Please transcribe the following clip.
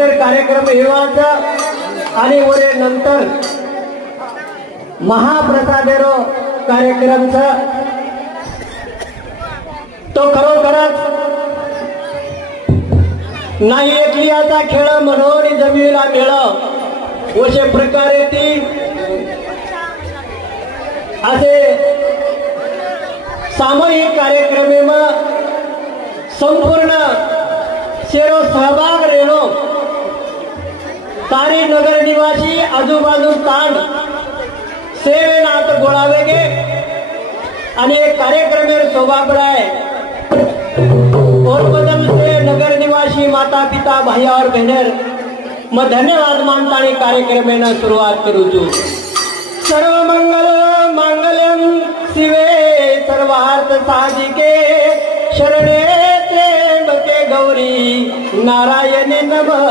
तर कार्यक्रम हेवाचा आणि वरे नंतर महाप्रसादेरो कार्यक्रमचा तो खरोखरच नाही एकलियाचा खेळ म्हणून जमिनीला मेळ अशा प्रकारे ती असे सामूहिक कार्यक्रम संपूर्ण शेरो सहभाग रेणो तारी नगर निवासी आजूबाजू तांड सेवेनाथ गोळावेगे आणि एक कार्यक्रम शोभा बढ़ाए और बदल से नगर निवासी माता पिता भाई और बहनर मैं धन्यवाद मानता कार्यक्रम शुरुआत करू छू। सर्व मंगल मांगल्यम शिवे सर्वार्थ साधिके शरणे त्र्यंबके गौरी नारायणी नमः।